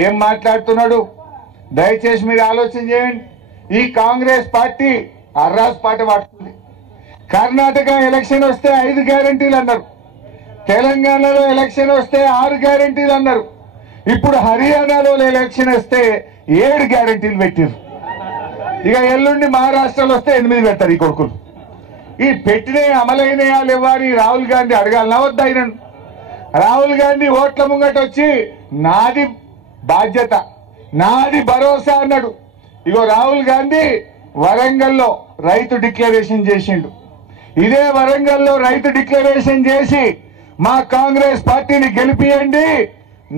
ఏం మాట్లాడుతున్నాడు? దయచేసి మీరు ఆలోచన చేయండి. ఈ కాంగ్రెస్ పార్టీ అర్రాస్ పాట పడుతుంది. కర్ణాటక ఎలక్షన్ వస్తే 5 గ్యారెంటీలు అన్నారు, తెలంగాణలో ఎలక్షన్ వస్తే 6 గ్యారెంటీలు అన్నారు, ఇప్పుడు హర్యానాలో ఎలక్షన్ వస్తే 7 గ్యారెంటీలు పెట్టారు. ఇక ఎల్లుండి మహారాష్ట్రలో వస్తే 8 పెడతారు ఈ కొడుకులు. ఈ పెట్టిన అమలైనయా లేవా అని రాహుల్ గాంధీ అడగాలనా వద్దా? ఆయనను రాహుల్ గాంధీ ఓట్ల ముంగట వచ్చి నాది బాధ్యత, నాది భరోసా అన్నాడు. ఇగో రాహుల్ గాంధీ వరంగల్లో రైతు డిక్లరేషన్ చేసిండు. ఇదే వరంగల్లో రైతు డిక్లరేషన్ చేసి మా కాంగ్రెస్ పార్టీని గెలిపియండి,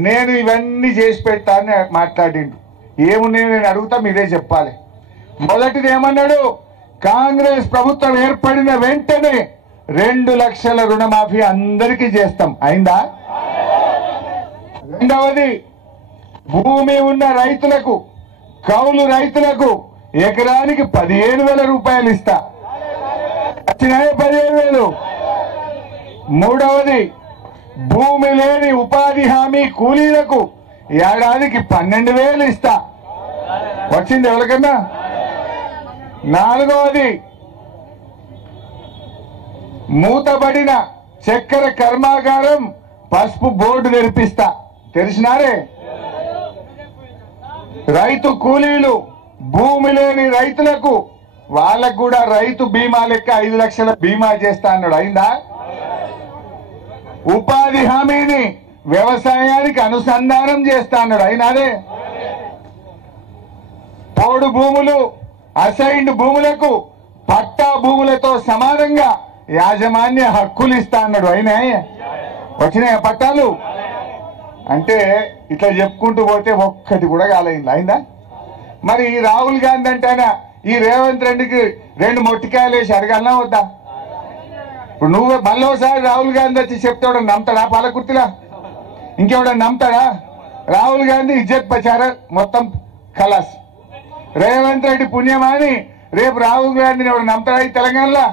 నేను ఇవన్నీ చేసి పెడతా అని మాట్లాడిండు. ఏమున్నాయో నేను అడుగుతా, మీరే చెప్పాలి. మొదటిది ఏమన్నాడు? కాంగ్రెస్ ప్రభుత్వం ఏర్పడిన వెంటనే 2 లక్షల రుణమాఫీ అందరికీ చేస్తాం. అయిందా? రెండవది, భూమి ఉన్న రైతులకు, కౌలు రైతులకు ఎకరానికి 15,000 రూపాయలు ఇస్తా. వచ్చినాయి 15,000. మూడవది, భూమి లేని ఉపాధి హామీ కూలీలకు ఏడాదికి 12,000 ఇస్తా. వచ్చింది ఎవరికన్నా? నాలుగవది, మూతబడిన చక్కెర కర్మాగారం పసుపు బోర్డు తెరిపిస్తా. తెలిసినారే? రైతు కూలీలు, భూమి లేని రైతులకు వాళ్ళకు కూడా రైతు బీమా లెక్క 5 లక్షల బీమా చేస్తా అన్నాడు. అయిందా? ఉపాధి హామీని వ్యవసాయానికి అనుసంధానం చేస్తా అన్నాడు. అయినాదే? పోడు భూములు, అసైన్డ్ భూములకు పట్టా భూములతో సమానంగా యాజమాన్య హక్కులు ఇస్తా అన్నాడు. అయినా? వచ్చినాయా పట్టాలు? అంటే ఇట్లా చెప్పుకుంటూ పోతే ఒక్కటి కూడా కాలేదు. అయిందా? మరి రాహుల్ గాంధీ అంటేనా ఈ రేవంత్ రెడ్డికి 2 మొట్టికాయలు వేసి అడగాలనా వద్దా? ఇప్పుడు నువ్వు మళ్ళోసారి రాహుల్ గాంధీ వచ్చి చెప్తాడు, నమ్ముతాడా? పాలకుర్తిలా ఇంకెవడ నమ్ముతాడా? రాహుల్ గాంధీ ఇజ్జత్ ప్రచార మొత్తం ఖలాస్. రేవంత్ రెడ్డి పుణ్యమాని రేపు రాహుల్ గాంధీని ఎవడు నమ్ముతాడా ఈ తెలంగాణలో?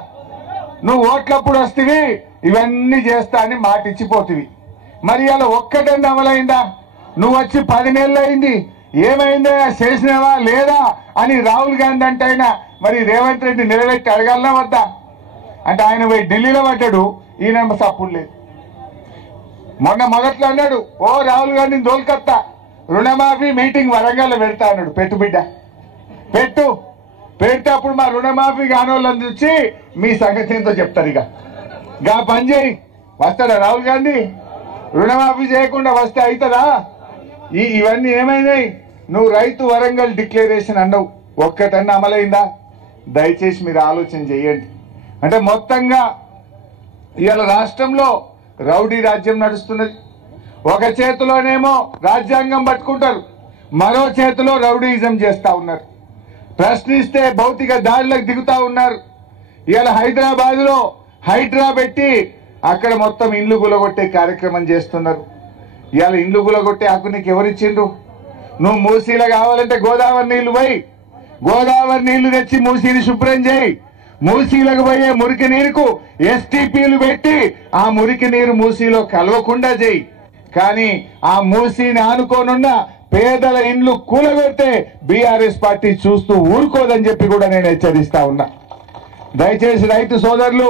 నువ్వు ఓట్లప్పుడు వస్తేవి ఇవన్నీ చేస్తా అని మాట ఇచ్చిపోతివి. మరి అలా ఒక్కటన్నా అమలైందా? నువ్వు వచ్చి 10 నెలలు అయింది, ఏమైందా, చేసినావా లేదా అని రాహుల్ గాంధీ అంటే అయినా మరి రేవంత్ రెడ్డి నిలబెట్టి అడగాలనా వద్దా? అంటే ఆయన పోయి ఢిల్లీలో పడ్డాడు, ఈయన సప్పుడు లేదు. మొదట్లో అన్నాడు, ఓ రాహుల్ గాంధీని దోల్కత్తా రుణమాఫీ మీటింగ్ వరంగల్లో పెడతా అన్నాడు. పెట్టు బిడ్డ, పెడితే అప్పుడు మా రుణమాఫీ కానోళ్ళని చూసి మీ సంగతి ఏంటో చెప్తారు. ఇక గా పని చేయి. వస్తాడా రాహుల్ గాంధీ? రుణమాఫీ చేయకుండా వస్తే అవుతుందా? ఇవన్నీ ఏమైనాయి? నువ్వు రైతు వరంగల్ డిక్లరేషన్ అన్నావు, ఒక్కటన్నా అమలైందా? దయచేసి మీరు ఆలోచన చేయండి. అంటే మొత్తంగా ఇవాళ రాష్ట్రంలో రౌడీ రాజ్యం నడుస్తున్నది. ఒక చేతిలోనేమో రాజ్యాంగం పట్టుకుంటారు, మరో చేతిలో రౌడీయిజం చేస్తా ఉన్నారు. ప్రశ్నిస్తే భౌతిక దాడులకు దిగుతా ఉన్నారు. ఇవాళ హైదరాబాద్ లో హైడ్రా పెట్టి అక్కడ మొత్తం ఇండ్లు గులగొట్టే కార్యక్రమం చేస్తున్నారు. ఇవాళ ఇండ్లు గులగొట్టే హక్కు నీకు ఎవరిచ్చిండ్రు? నువ్వు మూసీలో కావాలంటే గోదావరి నీళ్లు పోయి, గోదావరి నీళ్లు తెచ్చి మూసీని శుభ్రం చేయి. మూసీలకు పోయే మురికి నీరుకు ఎస్టీపీలు పెట్టి ఆ మురికి నీరు మూసీలో కలవకుండా చేయి. కానీ ఆ మూసీని ఆనుకోనున్న పేదల ఇండ్లు కూలగొడితే బీఆర్ఎస్ పార్టీ చూస్తూ ఊరుకోదని చెప్పి కూడా నేను హెచ్చరిస్తా ఉన్నా. దయచేసి రైతు సోదరులు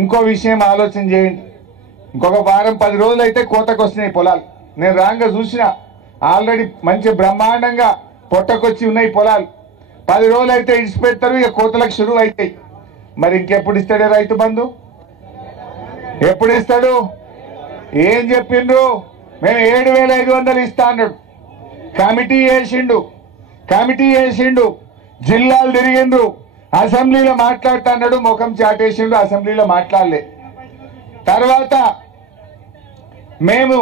ఇంకో విషయం ఆలోచన చేయండి. ఇంకొక వారం 10 రోజులు అయితే కోతకు వస్తున్నాయి పొలాలు. నేను రాంగా చూసిన ఆల్రెడీ మంచి బ్రహ్మాండంగా పొట్టకొచ్చి ఉన్నాయి పొలాలు. 10 రోజులు అయితే ఇడిచిపెడతారు, ఇక కోతలకు షురువు అవుతాయి. మరి ఇంకెప్పుడు ఇస్తాడే రైతు బంధు? ఎప్పుడు ఇస్తాడు? ఏం చెప్పిండ్రు? మేము 7,500 ఇస్తా అన్నాడు. కమిటీ వేసిండు, జిల్లాలు తిరిగిండ్రు, అసెంబ్లీలో మాట్లాడుతా అన్నాడు, ముఖం చాటేసిండు, అసెంబ్లీలో మాట్లాడలే. తర్వాత మేము